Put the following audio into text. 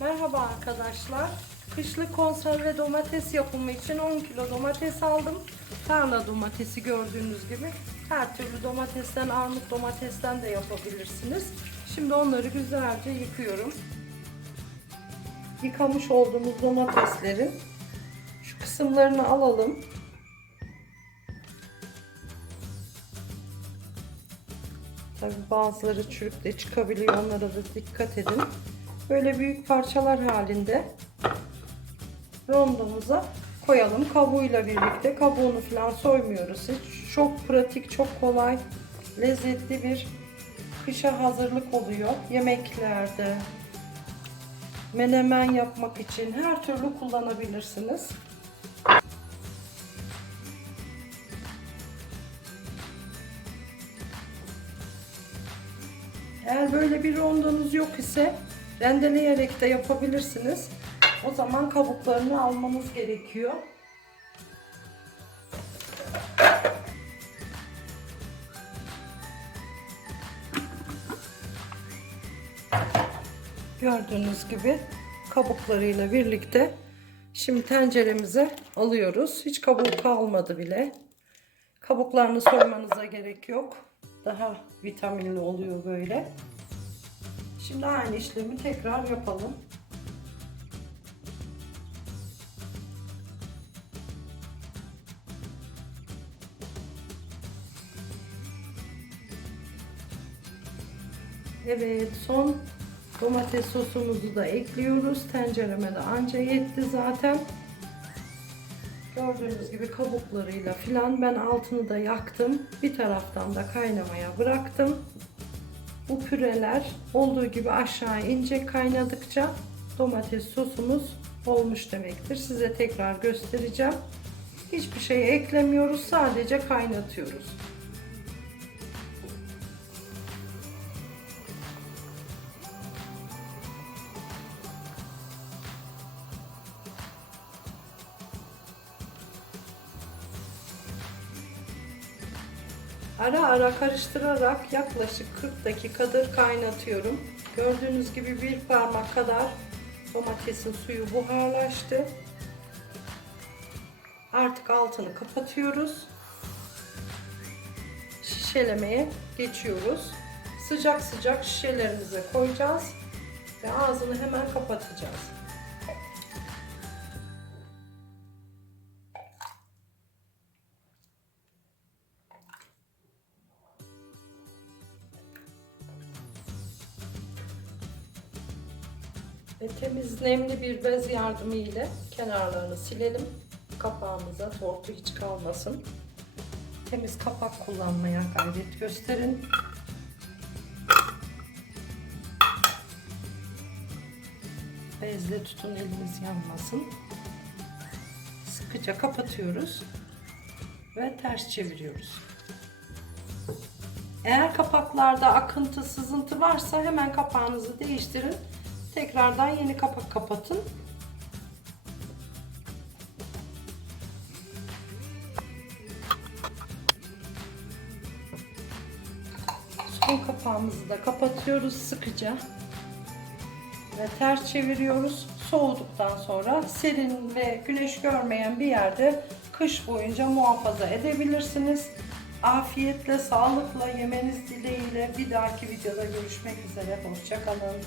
Merhaba arkadaşlar. Kışlık konserve domates yapımı için 10 kilo domates aldım. Tarla domatesi gördüğünüz gibi. Her türlü domatesten, armut domatesten de yapabilirsiniz. Şimdi onları güzelce yıkıyorum. Yıkamış olduğumuz domateslerin şu kısımlarını alalım. Tabii bazıları çürük de çıkabiliyor. Onlara da dikkat edin. Böyle büyük parçalar halinde rondomuza koyalım. Kabuğuyla birlikte. Kabuğunu falan soymuyoruz hiç. Çok pratik, çok kolay, lezzetli bir kışa hazırlık oluyor. Yemeklerde, menemen yapmak için her türlü kullanabilirsiniz. Eğer böyle bir rondonuz yok ise rendeleyerek de yapabilirsiniz. O zaman kabuklarını almanız gerekiyor. Gördüğünüz gibi kabuklarıyla birlikte şimdi tenceremize alıyoruz. Hiç kabuk kalmadı bile. Kabuklarını soymanıza gerek yok. Daha vitaminli oluyor böyle. Şimdi aynı işlemi tekrar yapalım. Evet, son domates sosumuzu da ekliyoruz. Tencereme de anca yetti zaten. Gördüğünüz gibi kabuklarıyla filan ben altını da yaktım. Bir taraftan da kaynamaya bıraktım. Bu püreler olduğu gibi aşağı inecek kaynadıkça domates sosumuz olmuş demektir. Size tekrar göstereceğim. Hiçbir şey eklemiyoruz. Sadece kaynatıyoruz. Ara ara karıştırarak yaklaşık 40 dakikadır kaynatıyorum. Gördüğünüz gibi bir parmak kadar domatesin suyu buharlaştı. Artık altını kapatıyoruz. Şişelemeye geçiyoruz. Sıcak sıcak şişelerimize koyacağız ve ağzını hemen kapatacağız. Ve temiz nemli bir bez yardımı ile kenarlarını silelim. Kapağımıza tortu hiç kalmasın. Temiz kapak kullanmaya gayret gösterin. Bezle tutun, eliniz yanmasın. Sıkıca kapatıyoruz ve ters çeviriyoruz. Eğer kapaklarda akıntı, sızıntı varsa hemen kapağınızı değiştirin. Tekrardan yeni kapak kapatın. Son kapağımızı da kapatıyoruz sıkıca ve ters çeviriyoruz. Soğuduktan sonra serin ve güneş görmeyen bir yerde kış boyunca muhafaza edebilirsiniz. Afiyetle, sağlıkla yemeniz dileğiyle bir dahaki videoda görüşmek üzere. Hoşça kalın.